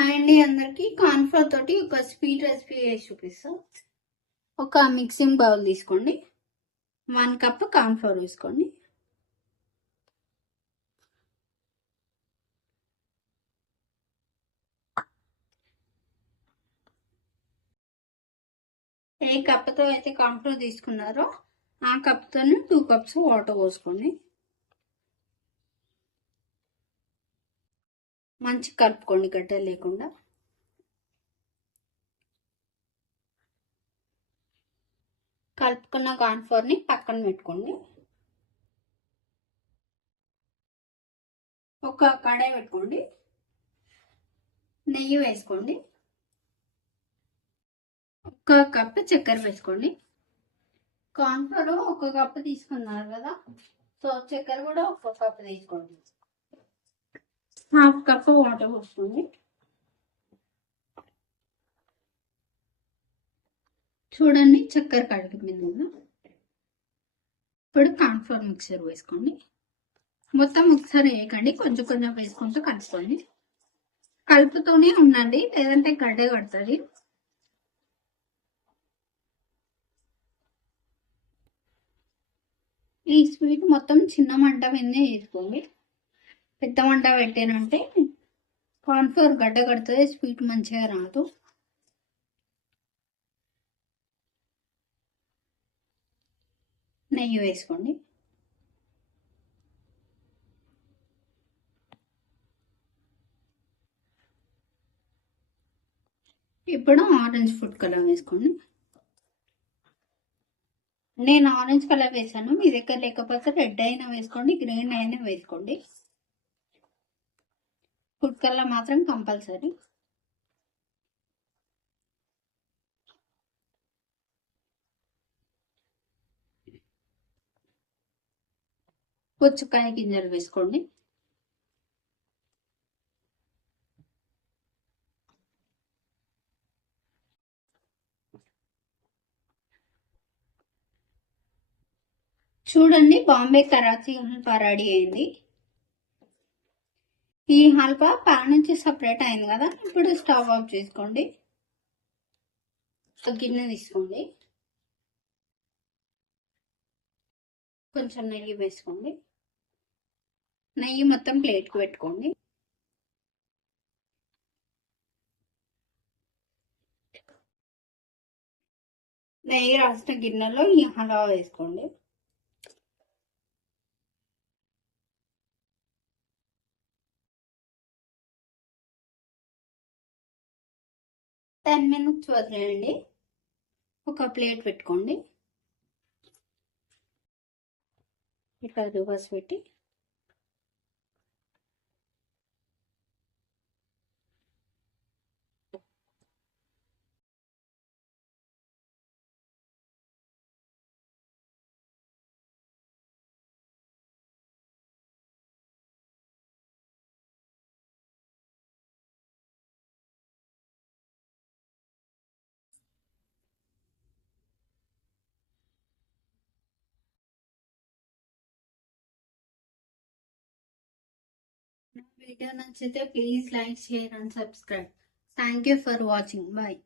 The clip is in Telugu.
హాయ్ అండి అందరికి. కార్న్ఫ్లోర్ తోటి ఒక స్వీట్ రెసిపీ చేసి చూపిస్తాం. ఒక మిక్సింగ్ బౌల్ తీసుకోండి. 1 కప్ కార్న్ఫ్లోర్ వేసుకోండి. ఏ కప్తో అయితే కార్న్ఫ్లోర్ తీసుకున్నారో ఆ కప్తో 2 కప్స్ వాటర్ పోసుకోండి. మంచి కలుపుకోండి గడ్డలు లేకుండా. కలుపుకున్న కార్న్ఫ్లోర్ని పక్కన పెట్టుకోండి. ఒక కడాయి పెట్టుకోండి. నెయ్యి వేసుకోండి. 1 కప్ చక్కెర వేసుకోండి. కార్న్ఫ్లోర్ 1 కప్ తీసుకున్నారు కదా, సో చక్కెర కూడా 1 కప్ తీసుకోండి. 1/2 కప్ వాటర్ పోసుకోండి. చూడండి చక్కెర కడిగిపోయింది. ఇప్పుడు కార్న్ఫ్లోర్ మిక్సర్ వేసుకోండి. మొత్తం ఒకసారి వేయకండి, కొంచెం కొంచెం వేసుకుంటూ కలుపుకోండి. కలుపుతూనే ఉండండి, లేదంటే గడ్డ కడుతుంది. ఈ స్వీట్ మొత్తం చిన్న మంట మీదనే వేసుకోండి. పెద్ద మంట పెట్టానంటే కార్న్ఫ్లోర్ గడ్డ కడుతుంది, స్వీట్ మంచిగా రాదు. నెయ్యి వేసుకోండి. ఇప్పుడు ఆరెంజ్ ఫుడ్ కలర్ వేసుకోండి. నేను ఆరెంజ్ కలర్ వేసాను, మీ దగ్గర లేకపోతే రెడ్ అయినా వేసుకోండి, గ్రీన్ అయినా వేసుకోండి. ఫుడ్ కలర్ మాత్రం కంపల్సరీ. పుచ్చకాయ గింజలు వేసుకోండి. చూడండి బాంబే కరాచీ హల్వా రెడీ అయింది. ఈ హల్వా ప్యాన్ నుంచి సపరేట్ అయింది కదా, ఇప్పుడు స్టవ్ ఆఫ్ చేసుకోండి. గిన్నె తీసుకోండి. కొంచెం నెయ్యి వేసుకోండి. నెయ్యి మొత్తం ప్లేట్కి పెట్టుకోండి. నెయ్యి రాసిన గిన్నెలో ఈ హల్వా వేసుకోండి. మినిట్స్ వదిలేయండి. ఒక ప్లేట్ పెట్టుకోండి. ఇట్లా రివర్స్ పెట్టి వీడియో నచ్చితే please like, share and subscribe. Thank you for watching. Bye.